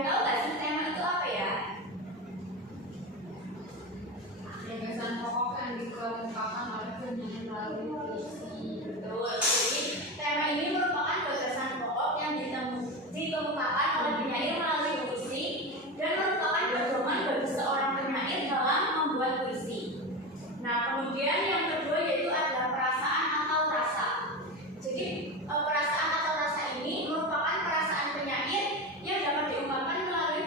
yang tahu nggak sih tema itu apa ya? Gagasan pokok yang dikemukakan oleh penyanyi melalui puisi. Betul. Jadi tema ini merupakan gagasan pokok yang dikemukakan oleh penyair melalui puisi dan merupakan pedoman bagi seorang penyair dalam membuat puisi. Nah, kemudian yang kedua yaitu adalah perasaan atau rasa. Jadi perasaan atau rasa ini merupakan perasaan penyair yang dapat diungkapkan melalui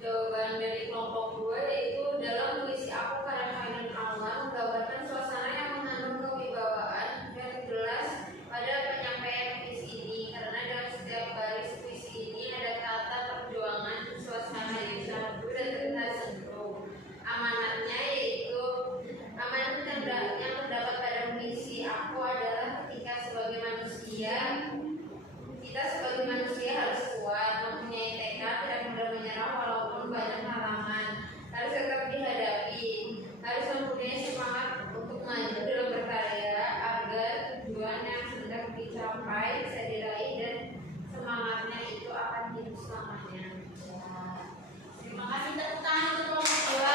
Jawaban dari kelompok 2 yaitu dalam puisi aku karya Khairuddin Anwar menggambarkan suasana yang mengandung kewibawaan dan jelas pada penyampaian puisi ini karena dalam setiap baris puisi ini ada kata perjuangan suasana yang syahdu dan tersentuh. Amanatnya yaitu amanat yang terdapat pada puisi aku adalah ketika sebagai manusia kita sebagai manusia harus kuat, mempunyai tekad, tidak mudah menyerah walaupun banyak halangan, harus tetap dihadapi, harus mempunyai semangat untuk maju dalam berkarya agar tujuan yang sedang dicapai bisa diraih dan semangatnya itu akan hidup selamanya. Terima kasih, tepuk tangan untuk kelompok 2.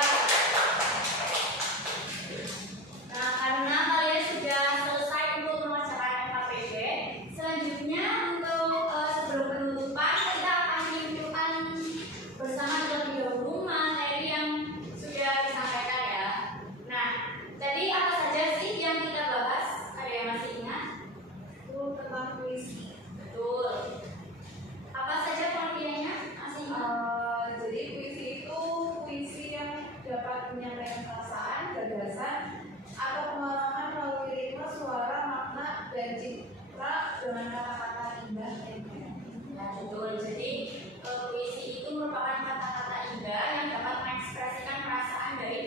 Nah, karena kalian sudah selesai untuk mengerjakan FKPB, selanjutnya untuk sebelum penutupan kita akan menyimpulkan bersama terlebih dahulu materi yang sudah disampaikan ya. Nah, tadi apa saja sih yang kita bahas? Ada yang masih ingat? Itu tentang puisi. Betul. Apa saja pengertiannya? Masih ingat? Jadi puisi itu puisi yang dapat menyampaikan perasaan, gagasan, atau pengalaman melalui ritme, suara, makna, dan citra dengan kata-kata indah. Ya, betul. Jadi puisi itu merupakan kata-kata indah yang dapat mengekspresikan perasaan dari